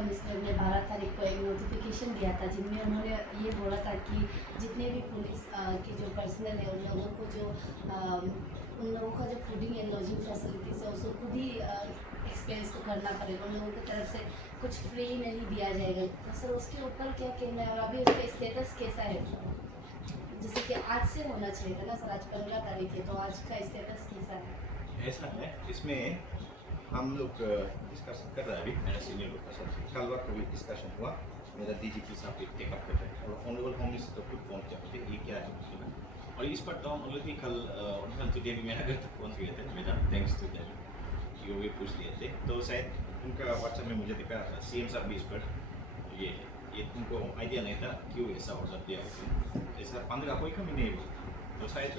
Commissioner ने 12 तारीख को एक नोटिफिकेशन दिया था जिनमें उन्होंने ये बोला था कि जितने भी पुलिस के जो पर्सनल है उन लोगों को जो उन लोगों का जो फूडिंग एंड लॉजिंग फैसिलिटीज़ है उसको खुद ही एक्सपेंस को करना पड़ेगा, उन लोगों की तरफ से कुछ फ्री नहीं दिया जाएगा। तो सर उसके ऊपर क्या कहना है और अभी उसका स्टेटस कैसा है सर? जैसे कि आज से होना चाहिए था ना सर, आज 15 तारीख है, तो आज का स्टेटस कैसा है? ऐसा है, इसमें हम लोग डिस्कशन कर रहे हैं अभी मेरे सीनियर लोग के साथ। कल रात को भी डिस्कशन हुआ, मेरा डीजीपी साहब एक टेकअप कर रहे हैं और ऑनरेबल होम मिनिस्टर खुद पहुँच जाते ये क्या है। और इस पर तो हम ऑलरेडी कल टुडे भी मेरा घर तक पहुँच गए थे, मेरा थैंक्स टू दैट कि वो भी पूछ लिए थे। तो शायद उनका व्हाट्सएप में मुझे दिखा था सीएम साहब भी इस पर ये तुमको आइडिया नहीं था क्यों ऐसा ऑर्डर दिया उसने, ऐसा 15 कोई कमी नहीं हुई। तो शायद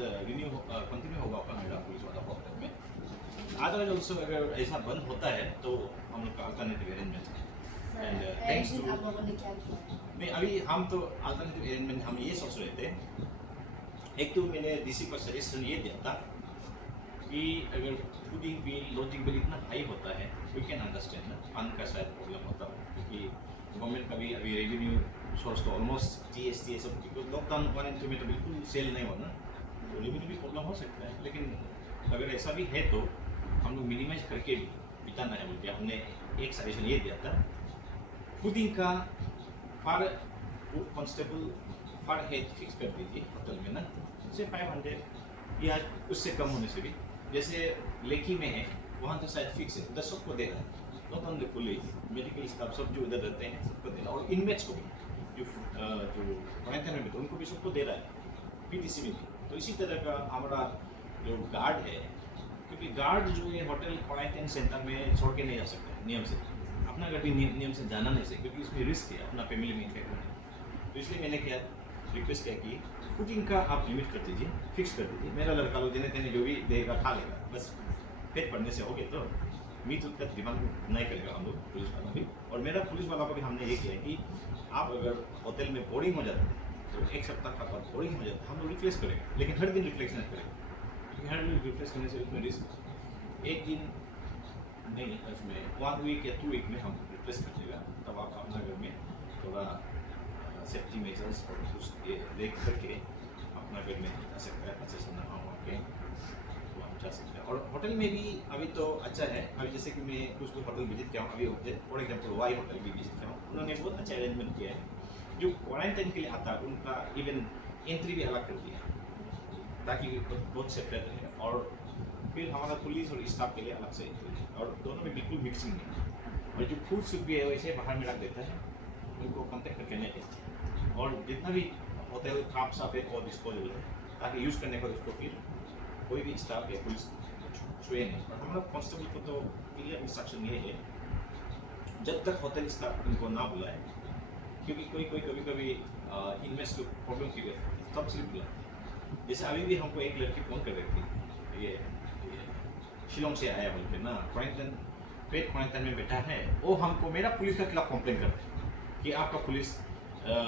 कंटिन्यू होगा अपना मेरा पुलिस वाला प्रॉब्लम में। अदरवाइज ऑल्सो अगर ऐसा बंद होता है तो हम लोग का अल्टरनेटिव अरेंजमेंट है। एंड थैंक्स टू आप लोगों ने क्या किया? नहीं, अभी हम तो अल्टरनेटिव अरेंजमेंट हम ये सोच रहे थे। एक तो मैंने डीसी को सजेशन ये दिया था कि अगर फूडिंग बिल लॉजिंग बिल इतना हाई होता है वी कैन अंडरस्टैंड ना, फंड का शायद प्रॉब्लम होता है क्योंकि गवर्नमेंट का भी अभी रेवेन्यू सोर्स तो ऑलमोस्ट जीएसटी सब, बिकॉज लॉकडाउन 1 and 2 में तो बिल्कुल सेल नहीं होना, तो रेवेन्यू भी प्रॉब्लम हो सकता है। लेकिन अगर ऐसा भी है तो हम लोग मिनिमाइज करके भी बिताना है बोल के हमने एक सजेशन ये दिया था। फूडिंग का पर कांस्टेबल पर हेड फिक्स कर दीजिए होटल में ना, जैसे 500 या उससे कम होने से भी, जैसे लेखी में है वहाँ तो शायद फिक्स है, उधर सबको दे रहा है, not only police medical staff सब जो उधर रहते हैं सबको दे रहा है। और इनमेट्स को भी जो क्वारंटाइन में उनको भी सबको दे रहा है, पीटीसी में भी। तो इसी तरह का हमारा जो गार्ड है, क्योंकि गार्ड जो है होटल क्वारंटाइन सेंटर में छोड़ के नहीं जा सकते नियम से, अपना घर भी नियम से जाना नहीं सकते क्योंकि इसमें रिस्क है अपना फैमिली में इन्फेक्ट होने। तो इसलिए मैंने क्या रिक्वेस्ट किया कि फूडिंग का आप लिमिट कर दीजिए, फिक्स कर दीजिए। मेरा लड़का लोग देने तेने जो भी देगा खा लेगा, बस पेट भरने से हो गया तो मीट उतना डिमांड नहीं करेगा हम लोग पुलिस वाला भी। और मेरा पुलिस वाला को भी हमने ये किया कि आप अगर होटल में बोरिंग हो जाते हैं तो एक सप्ताह का बाद बोरिंग हो जाता है हम लोग रिप्लेस करेंगे, लेकिन हर दिन रिप्लेस नहीं करेंगे क्योंकि हर दिन रिप्लेस करने से उसमें रिस्क एक दिन नहीं, उसमें 1 वीक या 2 वीक में हम रिप्लेस कर देगा। तब आप अपना घर में थोड़ा सेफ्टी मेजर्स और कुछ देख करके अपना घर में जा सकता है, अच्छे से नहा वहा के तो हम जा सकते हैं। और होटल में भी अभी तो अच्छा है, अभी जैसे कि मैं कुछ होटल विजिट किया हूँ अभी, फॉर एग्जाम्पल वाई होटल भी विजिट किया हूँ, उन्होंने बहुत अच्छा अरेंजमेंट किया है। जो क्वारंटाइन के लिए आता है उनका इवन एंट्री भी अलग कर दिया है ताकि बहुत सेफ रहते हैं। और फिर हमारा पुलिस और स्टाफ के लिए अलग से एंट्री, और दोनों में बिल्कुल मिक्सिंग नहीं है। और जो फूड सूप भी है वैसे बाहर में रख देता है, उनको कॉन्टेक्ट करके नहीं देते। और जितना भी होटल कप साफ है और डिस्पोजेबल है ताकि यूज़ करने पर उसको फिर कोई भी स्टाफ या पुलिस छुए नहीं। और हमारा कांस्टेबल को तो क्लियर इंस्ट्रक्शन ये है जब तक होटल स्टाफ उनको ना बुलाए, क्योंकि कोई कभी इनमें प्रॉब्लम की वजह तब सिर्फ बुलाते हैं। जैसे अभी भी हमको एक लड़की फ़ोन कर रही थी, ये शिलोंग से आया बोल के ना, क्वारंटाइन में बैठा है, वो हमको मेरा पुलिस के खिलाफ कंप्लेन कर रहे हैं कि आपका पुलिस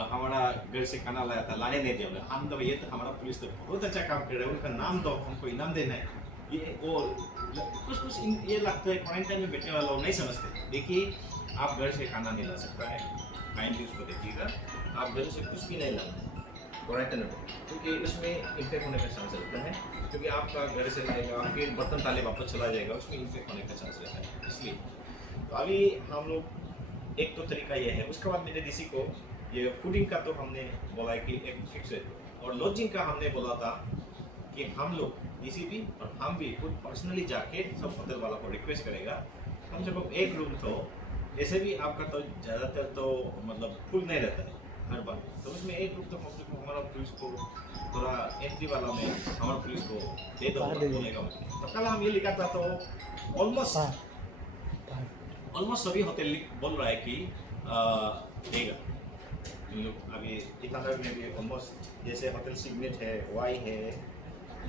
हमारा घर से खाना लाया था, लाने नहीं दिया। हम तो ये तो हमारा पुलिस तो बहुत अच्छा काम कर रहा है, उनका नाम दो, हमको इनाम देना है। ये और कुछ ये लगता है क्वारंटाइन में बैठने वाला लोग नहीं समझते। देखिए आप घर से खाना नहीं ला सकता है, काइंडली उसको देखिएगा, आप घर से कुछ भी नहीं लाना है क्वारंटाइन में, क्योंकि उसमें इन्फेक्ट होने का चांस रहता है। क्योंकि आपका घर से लाएगा फिर बर्तन ताले वापस चला जाएगा, उसमें इन्फेक्ट होने का चांस रहता है। इसलिए तो अभी हम लोग एक तो तरीका ये है। उसके बाद मेरे डीसी को ये फूडिंग का तो हमने बोला कि एक फिक्स है, और लॉजिंग का हमने बोला था कि हम लोग डीसीपी और हम भी खुद पर्सनली जाके सब होटल वाला को रिक्वेस्ट करेगा कम से कम एक रूम तो, ऐसे भी आपका तो ज़्यादातर तो मतलब फुल नहीं रहता है हर बार, तो उसमें एक रूम तो कम से कम हमारा पुलिस को थोड़ा एंट्री वाला में हमारा पुलिस को दे दो बोलेगा। तो कल हम ये लिखा था तो ऑलमोस्ट सभी होटल बोल रहा है कि देगा। अभी ईटानगर में भी ऑलमोस्ट जैसे होटल सिग्नेट है, वाई है,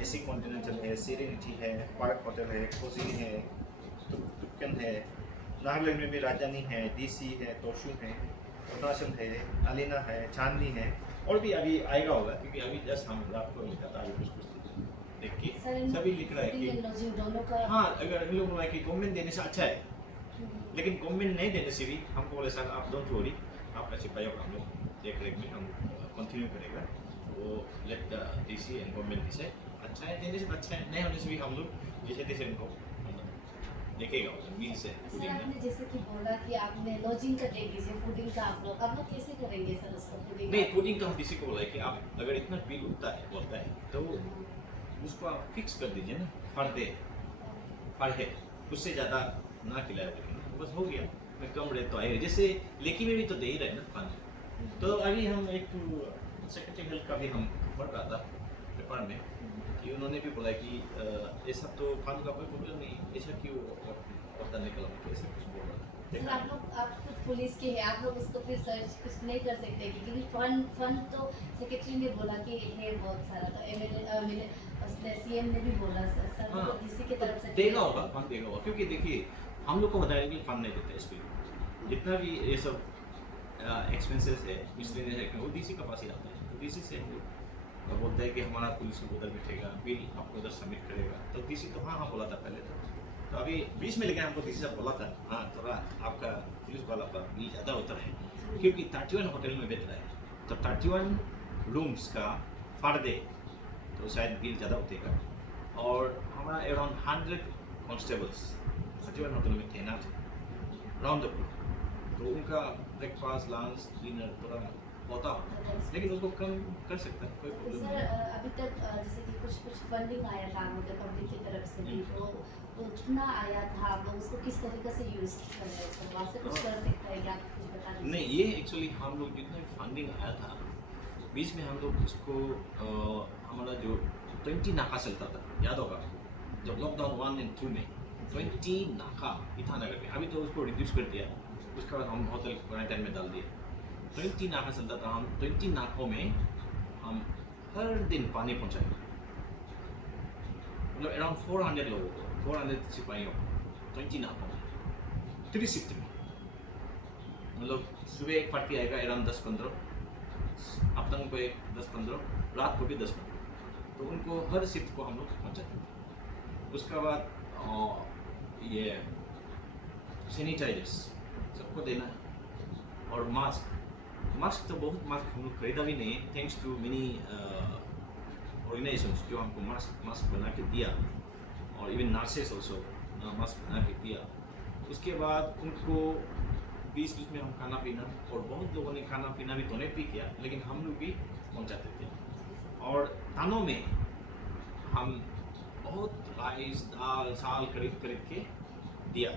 एसी कॉन्टिनेंटल है, सेरेनिटी है, पार्क होटल है, कोजिन है, तुक्कन है, नागालैंड में भी राजधानी है, डीसी है, तोशु है, अरुणाचल है, अलीना है, चांदनी है, और भी अभी आएगा होगा क्योंकि अभी जस्ट हम रात को लिखा था, अभी कुछ देख के सभी लिख रहा है कि दोनों का हाँ, अगर इन लोग बोला कि गवर्नमेंट देने से अच्छा है लेकिन गवर्नमेंट नहीं देने से भी हमको बोले सर आप डोंट वरी, आपका सिपाही और हम लोग देख रेख में हम कंटिन्यू करेगा। वो let the DC and government decide, अच्छा है देने से तो अच्छा है, नहीं होने से भी हम लोग जैसे तैसे उनको देखेगा मील से सर फूडिंग आपने जैसे कि बोला कि आपने लॉजिंग का देख लीजिए, फूडिंग का आप लोग कैसे करेंगे सर उसका फूडिंग? नहीं फूडिंग का हम किसी को बोला है कि आप अगर इतना बिल उठता है बोलता है तो उसको आप फिक्स कर दीजिए ना, पर है उससे ज़्यादा ना खिलाए बोले बस हो गया, मैं कम रेट तो आएगा। जैसे लेकी में भी तो दे ही रहे ना फंड। तो अभी हम एक सेक्रेटरी हेल्थ का भी हम पढ़ रहा था पेपर में कि उन्होंने भी बोला कि ऐसा तो फंड का कोई प्रॉब्लम नहीं, ऐसा क्यों होता निकला, ऐसा कुछ बोल रहा सर आप खुद पुलिस के हैं, आप लोग उसको फिर सर्च कुछ नहीं कर सकते क्योंकि फंड तो सेक्रेटरी ने बोला कि है बहुत सारा, तो एमएलए उसने सीएम ने भी बोला सर हाँ, डीसी की तरफ से देगा होगा, फंड देगा होगा, क्योंकि देखिए हम लोग को बताया कि फंड नहीं देते इस पर, जितना भी ये सब एक्सपेंसेस है मिसलेनियस है वो डीसी का पास ही आता है। तो डीसी से हम लोग बोलते हैं कि हमारा पुलिस को उधर बैठेगा, बिल आपको उधर सबमिट करेगा, तो डीसी तो हाँ बोला था पहले तो अभी बीच में लेकिन हमको डीसी साहब बोला था हाँ थोड़ा आपका पुलिस वाला का बिल ज़्यादा होता है क्योंकि 31 होटल में बैठ रहा है, तो 31 रूम्स का पर डे तो शायद बिल ज़्यादा उठेगा। और हमारा अराउंड 100 कॉन्स्टेबल्स 31 होटल में तैनात है राउंड द क्लॉक, तो उनका ब्रेकफास्ट लंच डिनर थोड़ा होता है, लेकिन उसको कम कर सकता है, कोई प्रॉब्लम सर नहीं। अभी तक जैसे कि कुछ फंडिंग आया था मतलब पब्लिक की तरफ से भी, तो वो कितना आया था, आप लोग उसको किस तरीके से यूज़ कर रहे हैं, सर वहाँ से कुछ कर सकता है क्या, कुछ बता दीजिए। नहीं ये एक्चुअली हम लोग जितना भी फंडिंग आया था बीच में हम लोग इसको हमारा जो 20 नाका चलता था याद होगा आपको, जब लॉकडाउन 1 और 2 में 20 नाका ईटानगर में, अभी तो उसको रिड्यूस कर दिया, उसके बाद हम होटल क्वारंटाइन में डाल दिए। 20 नाका चलता था, हम 20 नाकों में हम हर दिन पानी पहुँचाए, मतलब अराउंड 400 लोगों को, 400 सिपाहियों को 20 नाकों में 3 शिफ्ट में, मतलब सुबह एक पार्टी आएगा अराउंड 10-15, आफ्टरनून को एक 10-15, रात को भी 10-15, तो उनको हर शिफ्ट को हम लोग पहुँचाते हैं। उसके बाद ये सैनिटाइजर्स सबको देना है और मास्क तो बहुत मास्क हम लोग खरीदा भी नहीं है, थैंक्स टू मेनी ऑर्गेनाइजेशंस जो हमको मास्क बना के दिया, और इवन नर्सेस ऑल्सो मास्क बना के दिया। उसके बाद उनको बीच में हम खाना पीना, और बहुत लोगों ने खाना पीना भी डोनेट भी किया, लेकिन हम लोग भी पहुंचाते थे। और थानों में हम बहुत राइस दाल साल खरीद के दिया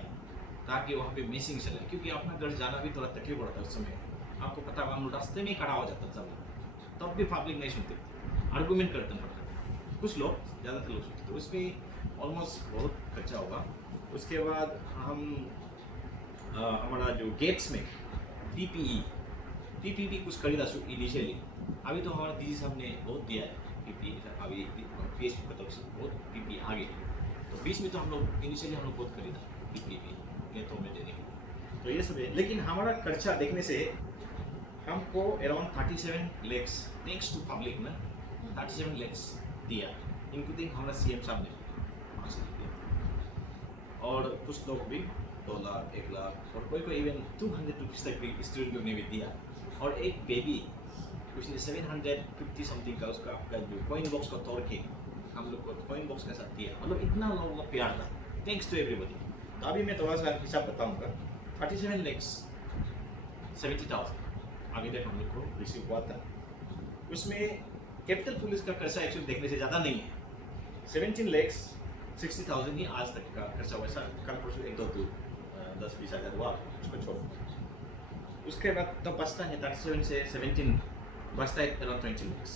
ताकि वहाँ पे मिसिंग चले, क्योंकि अपना घर जाना भी थोड़ा तकलीफ होता है उस समय, आपको पता है हम रास्ते में ही खड़ा हो जाता था, तब भी पब्लिक नहीं सुनते, आर्गूमेंट करते पड़ता, कुछ लोग ज़्यादातर लोग सुनते, तो उसमें ऑलमोस्ट बहुत खर्चा होगा। उसके बाद हम हमारा जो गेट्स में पीपीई भी कुछ खरीदा इनिशियली, अभी तो हमारा डीजी साहब ने बहुत दिया है पीपीई, अभी पीएचपी की तरफ से बहुत पीपीई आ गए, तो बीच में तो हम लोग इनिशियली हम लोग बहुत खरीदा पीपीई गेटों में देने के, तो ये सब है। लेकिन हमारा खर्चा देखने से हमको around 37 lakhs thanks to public ना 37 lakhs दिया, इंक्लूडिंग हमारा सीएम साहब ने 5 लाख दिया, और कुछ लोग भी 2 लाख 1 लाख, और कोई इवन 200 रुपीज़ तक भी स्टूडेंट लोग ने भी दिया। और एक बेबी उसने 750 समथिंग का उसका आपका जो कॉइन बॉक्स को तोड़ के हम लोग को कॉइन बॉक्स के साथ दिया, मतलब इतना लोगों का प्यार था, थैंक्स टू एवरीबॉडी। तो अभी मैं थोड़ा सा हिसाब बताऊंगा, 37 lakhs 70,000 अभी तक हम लोग को रिसीव हुआ था। उसमें कैपिटल पुलिस का खर्चा एक्चुअली देखने से ज़्यादा नहीं है, 17 lakhs 60,000 ही आज तक का खर्चा हुआ, ऐसा कल परसों 10-20 हज़ार हुआ उसको छोड़। उसके बाद तो बचता है 37 से 17 बचता है अराउंड 20 lakhs।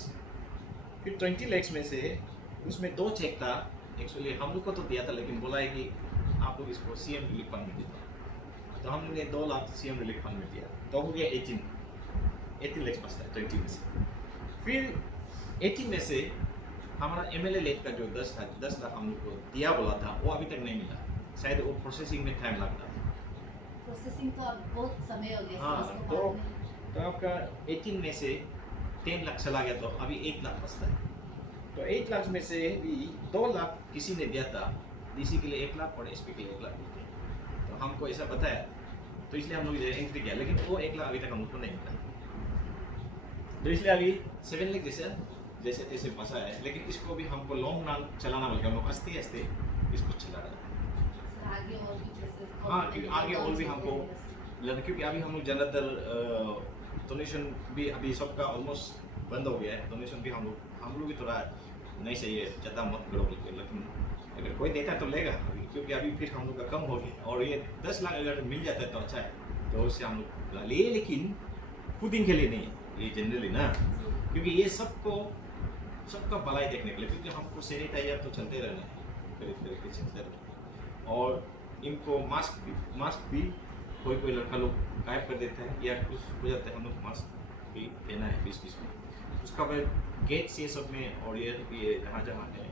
फिर 20 lakhs में से उसमें 2 चेक था, एक्चुअली हम लोग को तो दिया था, लेकिन बोला है कि आप लोग इसको सीएम रिलीफ फंड में देता, तो हमने 2 लाख सीएम रिलीफ फंड में दिया, तो हो गया 18 lakhs बचता है 20 में से। फिर 18 में से हमारा एमएलए लेट का जो 10 लाख हम लोग को दिया बोला था वो अभी तक नहीं मिला, शायद वो प्रोसेसिंग में टाइम लगता है। प्रोसेसिंग तो अब बहुत समय हो गया हाँ, उसको बाद में। तो आपका 18 में से 10 लाख चला गया, तो अभी 8 लाख बचता है। तो 8 लाख में से भी 2 लाख किसी ने दिया था, डीसी के लिए 1 लाख और एसपी के लिए 1 लाख दिए, तो हमको ऐसा बताया, तो इसलिए हम लोग एंट्री किया, लेकिन वो 1 लाख अभी तक हमको नहीं मिला। तो इसलिए अभी 7 लाख जैसे तैसे फंसा है, लेकिन इसको भी हमको लॉन्ग रन चलाना पड़ेगा, हम लोग आस्ते आस्ते इसको चला रहे हैं। आगे और भी कैसे हाँ, क्योंकि आगे और भी हमको क्योंकि अभी हम लोग ज़्यादातर डोनेशन भी अभी सबका ऑलमोस्ट बंद हो गया है। डोनेशन भी हम लोग भी थोड़ा नहीं सही है, ज़्यादा मत करो बोल के, लेकिन अगर कोई देता तो लेगा अभी, क्योंकि अभी फिर हम लोग का कम हो गया, और ये 10 लाख अगर मिल जाता है तो अच्छा है, तो उससे हम लोग बुला लिए। लेकिन फूडिंग के लिए नहीं है ये जनरली ना, क्योंकि ये सबका भलाई देखने के लिए, क्योंकि हमको सैनिटाइजर तो चलते रहने हैं, करीब के चलते रहने, और इनको मास्क भी कोई लड़का लोग गायब कर देता है या कुछ हो जाता है, हम लोग मास्क भी देना है 20-20 में। उसका बाद गेट से सब में, और ये जहाँ है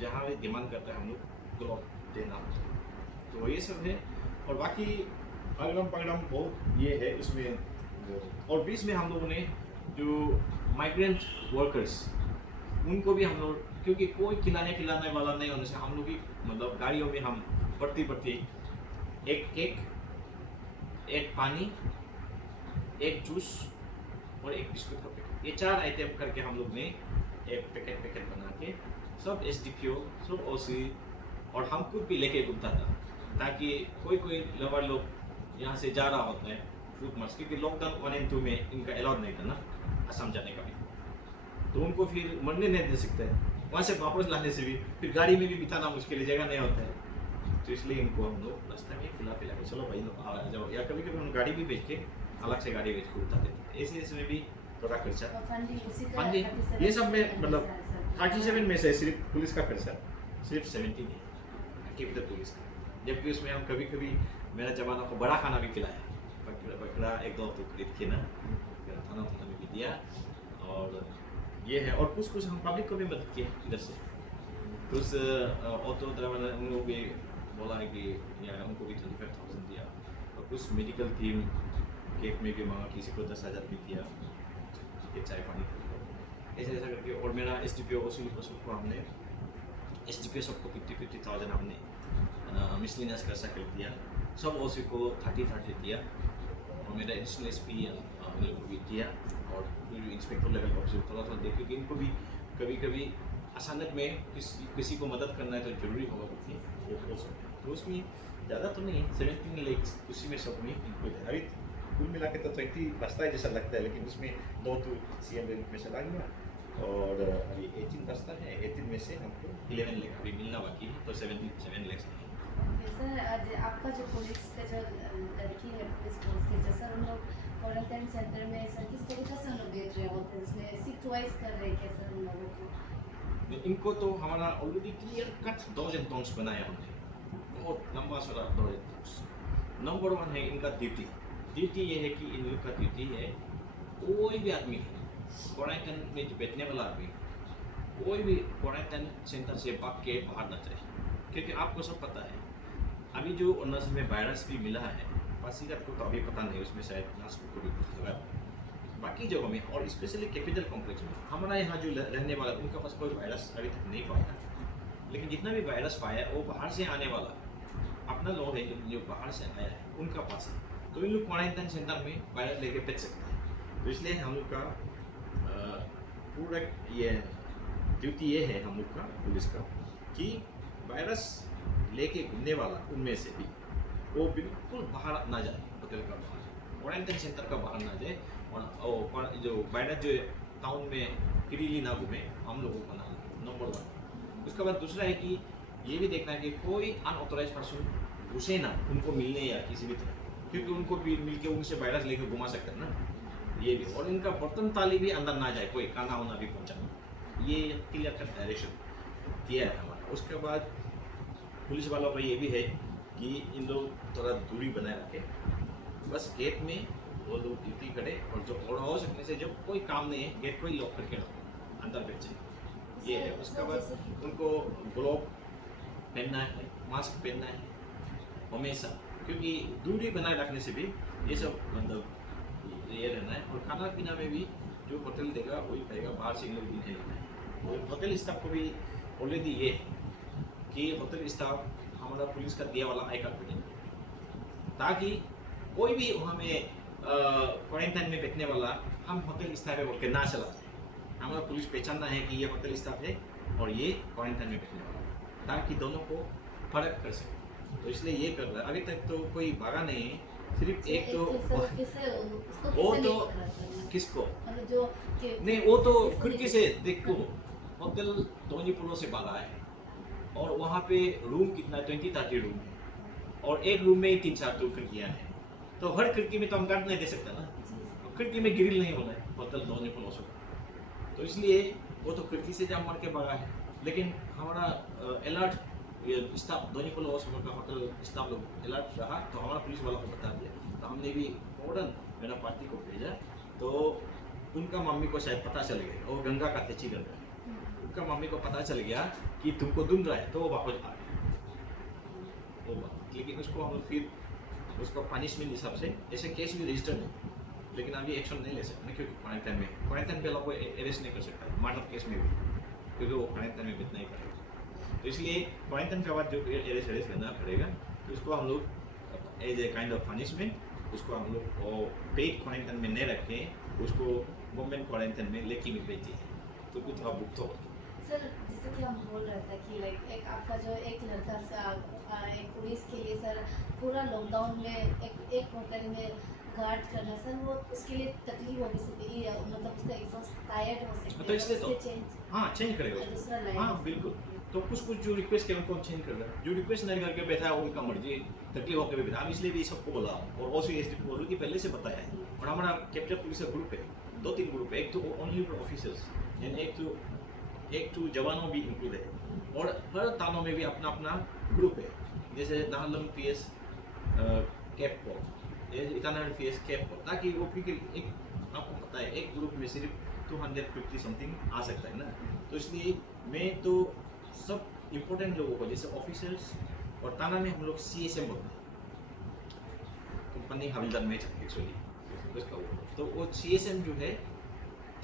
जहाँ डिमांड करता है हम लोग ग्लोव देना, तो ये सब है। और बाकी अगड़म पगड़म बहुत ये है इसमें। और बीच में हम लोगों ने जो माइग्रेंट वर्कर्स, उनको भी हम लोग, क्योंकि कोई खिलाने वाला नहीं होने से हम लोग भी मतलब गाड़ियों में हम बढ़ती एक केक, एक पानी, एक जूस और एक बिस्कुट का पैकेट, ये 4 आइटम करके हम लोग ने एक पैकेट बना के सब SDPO, सब OC और हम खुद भी लेके घूमता था, ताकि कोई लेबर लोग यहाँ से जा रहा होता है फूड मार्क्स, क्योंकि लॉकडाउन 1 और 2 में इनका अलाउड नहीं था ना असम जाने का भी, तो उनको फिर मरने नहीं दे सकते हैं, वहाँ से वापस लाने से भी फिर गाड़ी में भी बिताना मुश्किल है, जगह नहीं होता है, तो इसलिए इनको हम लोग रास्ते में खिला के चलो भाई लोग आ जाओ, या कभी हम गाड़ी भी बेच के अलग से गाड़ी बेच के उठा देते, ऐसे में भी थोड़ा खर्चा। फंडिंग ये सब में मतलब 37 में से सिर्फ पुलिस का खर्चा सिर्फ 17 है कैपिटल पुलिस का, जबकि उसमें हम कभी मेरा जमाना को बड़ा खाना भी खिलाया, बकरा 1-2 तो खरीद के ना थाना में भी दिया, और ये है। और कुछ हम पब्लिक को भी मदद किया इधर से, कुछ ऑटो ड्राइवर उन लोग भी बोला है कि या उनको भी 25,000 दिया, और कुछ मेडिकल टीम केक में भी मांगा, किसी को 10,000 भी दिया, चाय पानी ऐसा करके। और मेरा SDPO को हमने SDPO सबको 50,000 हमने मिसलिनियस का सर्कल दिया, सब OC को 30 दिया, और मेरा एडिशनल SP को भी दिया, और इंस्पेक्टर लेवल ऑफिसर थोड़ा देख, क्योंकि इनको भी कभी अचानक में किसी को मदद करना है तो जरूरी होगा वो सब, तो उसमें ज़्यादा तो नहीं, 17 लाख उसी में सब में इनको अभी कुल मिला के तो 20 बचता है जैसा लगता है, लेकिन उसमें 2 तो CM में से लग गया, और अभी 18 बचता है, 18 में से हमको 11 लाख अभी मिलना बाकी है, तो 7 लाख। सर आज आपका जो पुलिस का जो लड़की है पुलिस फोर्स के, जैसा हम लोग क्वारंटाइन सेंटर में सर किस तरीके से हम लोग देख रहे होते हैं, इसमें शिफ्ट वाइज कर रहे हैं कैसे हम लोगों को? इनको तो हमारा ऑलरेडी क्लियर कट 2 टॉन्स बनाया हमने, बहुत लंबा चौड़ा 2 टॉन्स। नंबर 1 है इनका ड्यूटी ये है कि इन लोग का ड्यूटी है, कोई भी आदमी क्वारंटाइन में जो बैठने वाला आदमी, कोई भी क्वारंटाइन सेंटर से भाग के बाहर ना जाए, क्योंकि आपको सब पता है अभी जो अरुणाचल में वायरस भी मिला है, पासीघाट को तो अभी पता नहीं, उसमें शायद नागपुर को भी कुछ लगा, बाकी जगहों में और स्पेशली कैपिटल कॉम्प्लेक्स में हमारा यहाँ जो रहने वाला उनका पास कोई वायरस अभी तक नहीं पाया, लेकिन जितना भी वायरस पाया वो बाहर से आने वाला अपना लोग है जो बाहर से आया है उनका पास है, तो इन लोग क्वारंटाइन सेंटर में वायरस लेके बेच सकते हैं। तो इसलिए हम लोग का पूरा ये ड्यूटी ये है हम लोग का पुलिस का कि वायरस लेके घूमने वाला उनमें से भी वो बिल्कुल बाहर ना जाए, होटल का बाहर, क्वारंटाइन सेंटर का बाहर ना जाए, और जो वायरस जो टाउन में फ्रीली ना घूमे, हम लोगों को ना, नंबर 1। उसके बाद दूसरा है कि ये भी देखना है कि कोई अनऑथोराइज पर्सन घुसे ना उनको मिलने या किसी भी तरह, क्योंकि उनको भी मिलके उनसे वायरस लेके घुमा सकते हैं ना, ये भी। और इनका बर्तन ताली भी अंदर ना जाए, कोई खाना वाना भी पहुँचाना, ये क्लियर का डायरेक्शन दिया है हमारा। उसके बाद पुलिस वालों का ये भी है कि इन लोग थोड़ा दूरी बनाए रखें, बस गेट में वो लोग ड्यूटी करें, और जो और हो सकने से जब कोई काम नहीं है गेट को ही लॉक करके रखो, अंदर भेजें, ये है। उसके बाद उनको ग्लोव पहनना है, मास्क पहनना है हमेशा, क्योंकि दूरी बनाए रखने से भी ये सब मतलब ये रहना है। और खाना पीना में भी जो होटल देगा वही कहेगा, बाहर से इन लोग भी नहीं लेना है। और होटल स्टाफ को भी ऑलरेडी ये है कि होटल स्टाफ हमारा पुलिस का दिया वाला आई कार्ड बनेगा, ताकि कोई भी वहाँ में क्वारंटाइन में बैठने वाला हम होटल स्टाफ है बोल के ना चला जाए। हमारा पुलिस पहचानना है कि ये होटल स्टाफ है और ये क्वारंटाइन में बैठने वाला है, ताकि दोनों को फर्क कर सके। तो इसलिए ये कर रहा है। अभी तक तो कोई भागा नहीं है, सिर्फ एक तो वो तो किसको मतलब जो नहीं, वो तो खिड़की से देखो होटल धोनी पुलों से भागा है और वहाँ पे रूम कितना 20-30 रूम है और एक रूम में ही 3-4 तो खिड़कियाँ हैं, तो हर खिड़की में तो हम गार्ड नहीं दे सकते ना, खिड़की में ग्रिल नहीं होना है होटल धोनी पुलों से। तो इसलिए वो तो खिड़की से जाम मार के भागा है। लेकिन हमारा अलर्ट स्टाफ धोनी पुलों का होटल स्टाफ लोग अलर्ट रहा, तो हमारा पुलिस वाला को बता दिया। तो हमने भी फौरन मेरा पार्टी को भेजा, तो उनका मम्मी को शायद पता चल गया, वो गंगा का तेची गंगा, उनका मम्मी को पता चल गया कि तुमको धुंध रहा है, तो वो वापस आ गया वो बात। लेकिन उसको हम फिर उसको पनिशमेंट हिसाब से ऐसे केस भी रजिस्टर नहीं, लेकिन अभी एक्शन नहीं ले सकते क्योंकि क्वारंटाइन पे लोग को अरेस्ट नहीं कर सकता मर्डर केस में भी, क्योंकि वो क्वारंटाइन में बीतना ही पड़ेगा। तो इसलिए क्वारंटाइन के बाद जो अरेस्ट करना पड़ेगा, तो उसको हम लोग as a kind of punishment उसको हम लोग पेड क्वारंटाइन में नहीं रख के उसको गवर्नमेंट क्वारंटाइन में लेके में भेजते हैं, तो कुछ थोड़ा भुगतो होता है। सर जैसे कि हम बोल रहे थे कि लाइक एक आपका जो एक लड़का एक पुलिस के लिए सर पूरा लॉकडाउन में एक होटल में गार्ड करना, सर वो उसके लिए तकलीफ हो भी सकती है, मतलब उसका एग्जॉस्ट टायर्ड हो सकता है, तो इसलिए तो चेंज करेगा दूसरा उसको। लाइन हाँ बिल्कुल, तो कुछ जो रिक्वेस्ट के उनको चेंज कर रहा है, जो रिक्वेस्ट नहीं करके बैठा है वो उनका मर्जी, तकलीफ होकर भी बैठा। हम इसलिए भी सबको बोला और OCSD को ऑलरेडी पहले से बताया है। और हमारा कैप्टन पुलिस का ग्रुप है, 2-3 ग्रुप है, एक तो ओनली फॉर ऑफिसर्स, एक तो जवानों भी इंक्लूड है, और हर थानों में भी अपना अपना ग्रुप है। जैसे नाहरलम PS कैप को, ईटानगर PS कैप को, ताकि वो फिर एक आपको पता है एक ग्रुप में सिर्फ 250 समथिंग आ सकता है ना। तो इसलिए मैं तो सब इम्पोर्टेंट लोगों को, जैसे ऑफिसर्स, और थाना में हम लोग CSM बोलते हैं, कंपनी हविलदार में एक्चुअली उसका वो, तो वो CSM जो है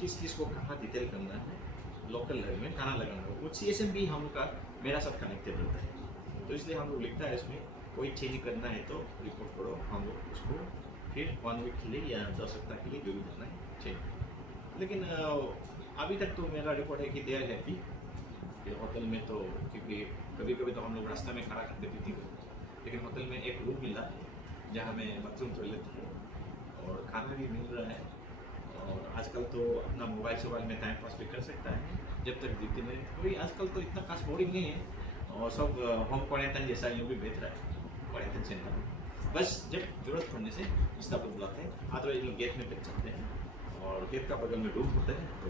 किस किस को कहाँ डिटेल करना है लोकल लेवल में थाना लगाना है, वो CSM भी हम लोग का मेरा साथ कनेक्टेड रहता है। तो इसलिए हम लोग लिखता है इसमें कोई चेंज करना है तो रिपोर्ट करो, हम लोग उसको फिर 1 वीक के लिए या 10 सप्ताह के लिए जो भी करना है चेंज। लेकिन अभी तक तो मेरा रिपोर्ट है कि दे आर हैप्पी होटल में, तो क्योंकि कभी कभी तो हम लोग रास्ता में खड़ा करते पीती को, लेकिन होटल में एक रूम मिला जहाँ में बाथरूम टॉयलेट है और खाना भी मिल रहा है, और आजकल तो अपना मोबाइल शोबाइल में टाइम पास भी कर सकता है जब तक जीते में। कोई आजकल तो इतना खास बोरिंग नहीं है, और सब होम क्वारंटाइन जैसा ये भी बेहतर है क्वारंटाइन सेंटर में। बस जब जरूरत पड़ने से स्टाफ लोग बुलाते हैं, अदरवाइज लोग गेट में बैठ जाते हैं और गेट का बगल में रूम होता है, तो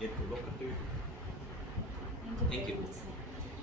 गेट को लॉक करके भी। Thank you.